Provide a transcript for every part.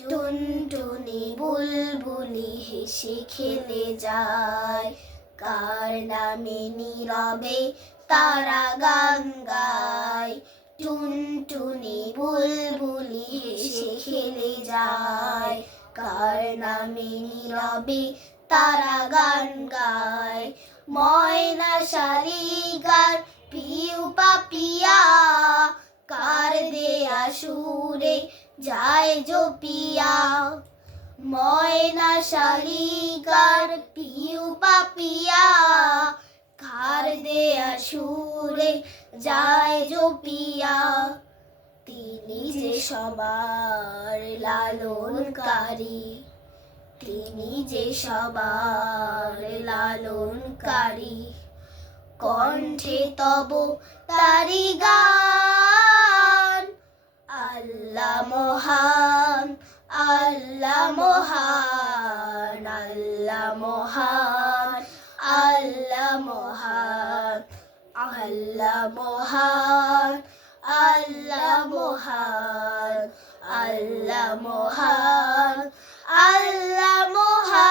টুনটুনি বুলবুলি হেসে খেলে যায়, কার নামে নীরবে তারা গান গায়। টুনটুনি বুলবুলি হেসে খেলে যায়, কার নামে নীরবে তারা গান গায়। ময়না শালিকার পিউ পাপিয়া, কার দেয়া সুরে যায় জপিয়া। ময়না শালিকার পিউ পাপিয়া, কার দেয়া সুরে যায় জপিয়া। তিনি যে সবার লালনকারী, তিনি যে সবার লালনকারী। কণ্ঠে তব তারি গান, আল্লাহ মহান, আল্লাহ মহান, আল্লাহ মহান, আল্লাহ মহান, আল্লাহ মহান, আল্লাহ মহান, আল্লাহ মহান, আল্লাহ মহান।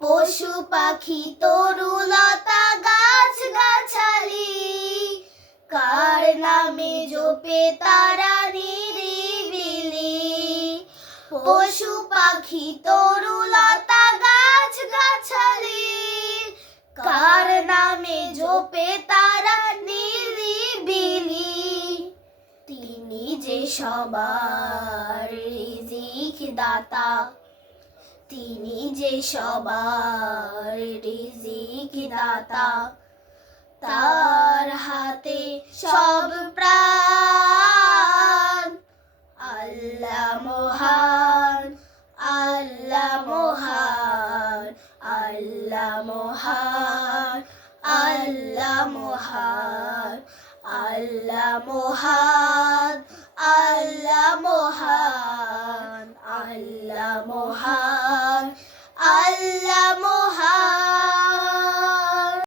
পশু পাখি তরুলতা গাছ গাছালি, কার নামে জপে তারা নিরিবিলি। পশু পাখি তরুলতা গাছ গাছালি, কার নামে জপে তারা নিরিবিলি। তিনি যে সবার রিজিক দাতা, তিনি যে সবার রিজিক দাতা। তার হাতে সব প্রাণ, আল্লাহ মহান, আল্লাহ মহান, আল্লাহ মহান, আল্লাহ মহান, আল্লাহ মহান, আল্লাহ মহান, আল্লাহ মহান, আল্লাহ